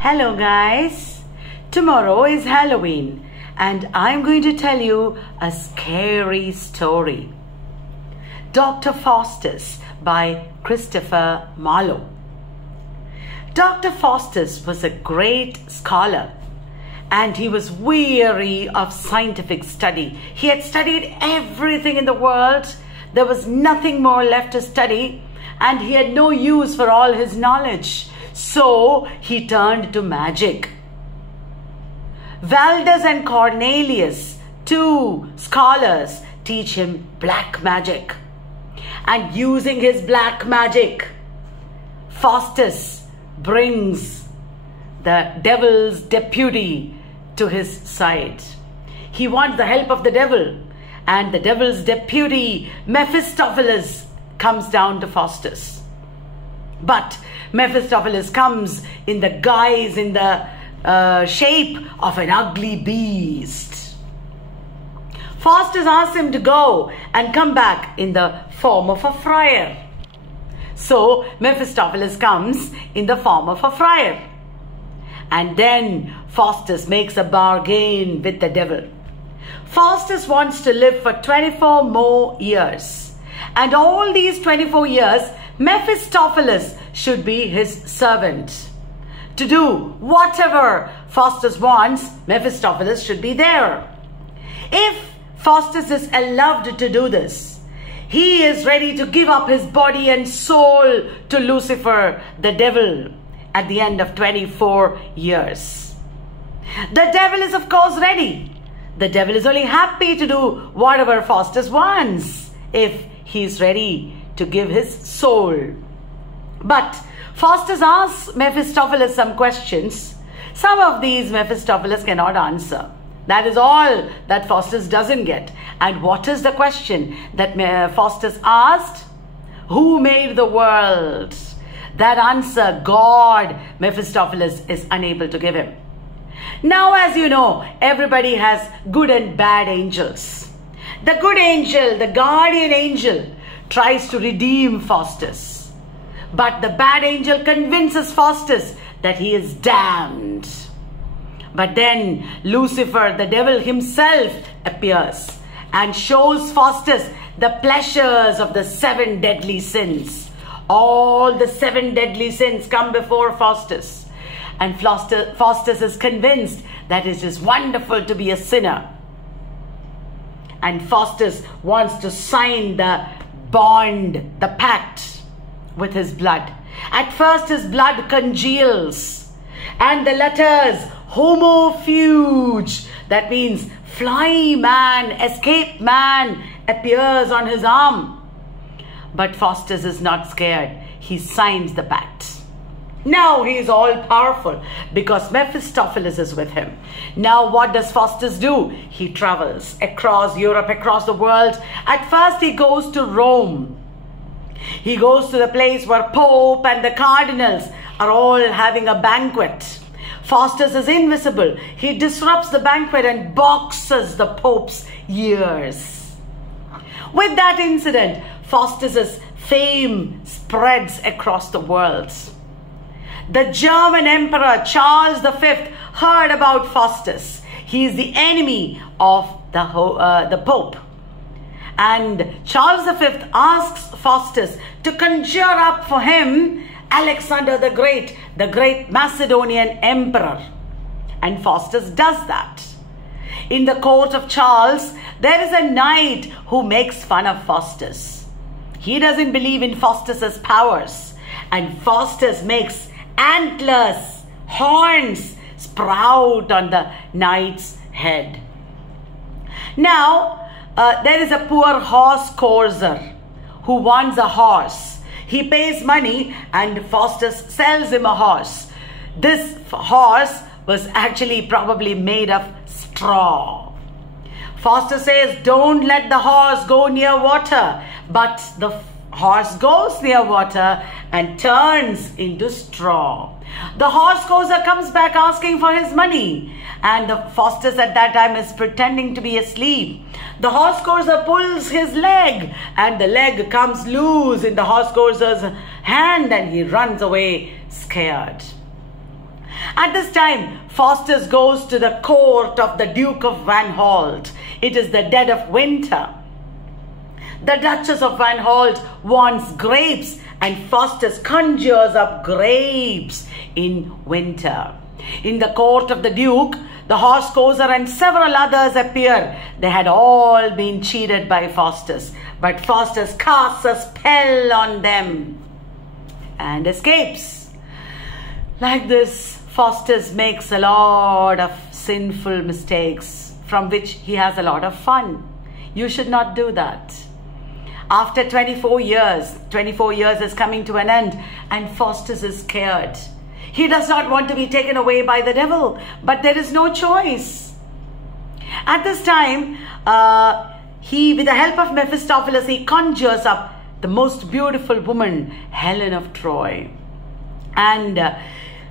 Hello guys, tomorrow is Halloween and I'm going to tell you a scary story. Dr. Faustus by Christopher Marlowe. Dr. Faustus was a great scholar and he was weary of scientific study. He had studied everything in the world. There was nothing more left to study and he had no use for all his knowledge. So he turned to magic. Valdez and Cornelius, two scholars, teach him black magic. And using his black magic, Faustus brings the devil's deputy to his side. He wants the help of the devil, and the devil's deputy, Mephistopheles, comes down to Faustus. But Mephistopheles comes in the guise, in the shape of an ugly beast. Faustus asks him to go and come back in the form of a friar. So Mephistopheles comes in the form of a friar. And then Faustus makes a bargain with the devil. Faustus wants to live for 24 more years. And all these 24 years, Mephistopheles should be his servant. To do whatever Faustus wants, Mephistopheles should be there. If Faustus is allowed to do this, he is ready to give up his body and soul to Lucifer, the devil, at the end of 24 years. The devil is of course ready. The devil is only happy to do whatever Faustus wants if he is ready to give his soul. But Faustus asks Mephistopheles some questions. Some of these Mephistopheles cannot answer. That is all that Faustus doesn't get. And what is the question that Faustus asked? Who made the world? That answer, God, Mephistopheles is unable to give him. Now, as you know, everybody has good and bad angels. The good angel, the guardian angel, tries to redeem Faustus. But the bad angel convinces Faustus that he is damned. But then Lucifer, the devil himself, appears and shows Faustus the pleasures of the 7 deadly sins. All the 7 deadly sins come before Faustus. And Faustus is convinced that it is wonderful to be a sinner. And Faustus wants to sign the bond, the pact with his blood. At first his blood congeals and the letters homo fuge, that means fly man, escape man, appears on his arm. But Faustus is not scared. He signs the pact. Now he is all powerful because Mephistopheles is with him. Now what does Faustus do? He travels across Europe, across the world. At first he goes to Rome. He goes to the place where Pope and the cardinals are all having a banquet. Faustus is invisible. He disrupts the banquet and boxes the Pope's ears. With that incident, Faustus's fame spreads across the world. The German Emperor Charles V heard about Faustus. He is the enemy of the Pope. And Charles V asks Faustus to conjure up for him Alexander the Great Macedonian Emperor. And Faustus does that. In the court of Charles, there is a knight who makes fun of Faustus. He doesn't believe in Faustus's powers. And Faustus makes antlers, horns sprout on the knight's head. Now, there is a poor horse courser who wants a horse. He pays money and Faustus sells him a horse. This horse was actually probably made of straw. Faustus says, don't let the horse go near water. But the horse goes near water and turns into straw. The horse courser comes back asking for his money. And Faustus at that time is pretending to be asleep. The horse courser pulls his leg and the leg comes loose in the horse courser's hand and he runs away scared. At this time, Faustus goes to the court of the Duke of Vanholt. It is the dead of winter. The Duchess of Vanholt wants grapes, and Faustus conjures up grapes in winter. In the court of the Duke, the horse courser and several others appear. They had all been cheated by Faustus, but Faustus casts a spell on them and escapes. Like this, Faustus makes a lot of sinful mistakes from which he has a lot of fun. You should not do that. After 24 years is coming to an end, and Faustus is scared. He does not want to be taken away by the devil, but there is no choice. At this time, with the help of Mephistopheles, he conjures up the most beautiful woman, Helen of Troy. And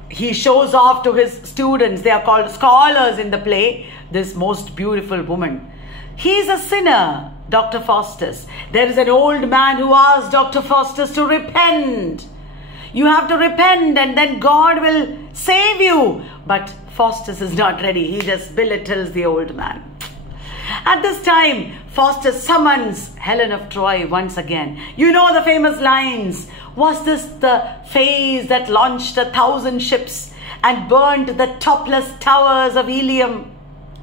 he shows off to his students, they are called scholars in the play, this most beautiful woman. He is a sinner, Dr. Faustus. There is an old man who asks Dr. Faustus to repent. You have to repent and then God will save you. But Faustus is not ready. He just belittles the old man. At this time, Faustus summons Helen of Troy once again. You know the famous lines. Was this the phase that launched 1,000 ships and burned the topless towers of Ilium?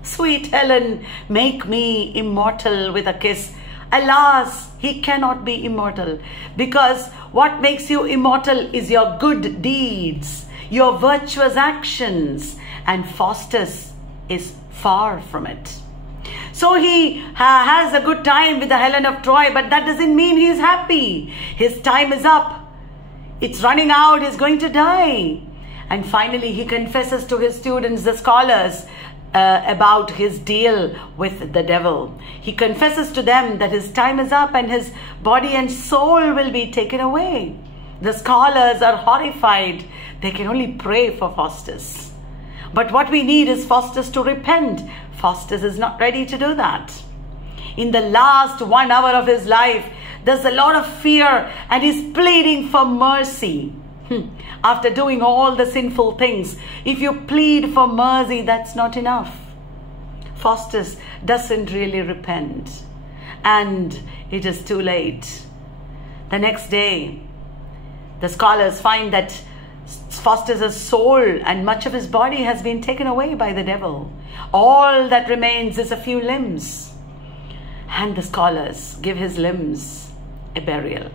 Sweet Helen, make me immortal with a kiss. Alas, he cannot be immortal, because what makes you immortal is your good deeds, your virtuous actions, and Faustus is far from it. So he has a good time with the Helen of Troy, but that doesn't mean he's happy. His time is up. It's running out. He's going to die. And finally, he confesses to his students, the scholars, about his deal with the devil. He confesses to them that his time is up and his body and soul will be taken away. The scholars are horrified. They can only pray for Faustus. But what we need is Faustus to repent. Faustus is not ready to do that. In the last 1 hour of his life, there's a lot of fear and he's pleading for mercy. After doing all the sinful things, if you plead for mercy, that's not enough. Faustus doesn't really repent, and it is too late. The next day, the scholars find that Faustus' soul and much of his body has been taken away by the devil. All that remains is a few limbs, and the scholars give his limbs a burial.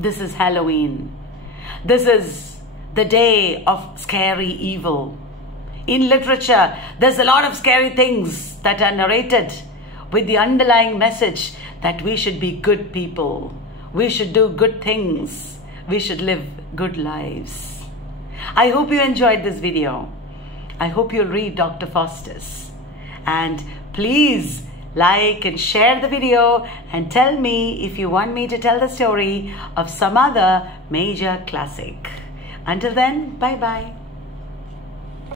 This is Halloween. This is the day of scary evil. In literature, there's a lot of scary things that are narrated with the underlying message that we should be good people. We should do good things. We should live good lives. I hope you enjoyed this video. I hope you'll read Dr. Faustus. And please like and share the video and tell me if you want me to tell the story of some other major classic. Until then, bye-bye.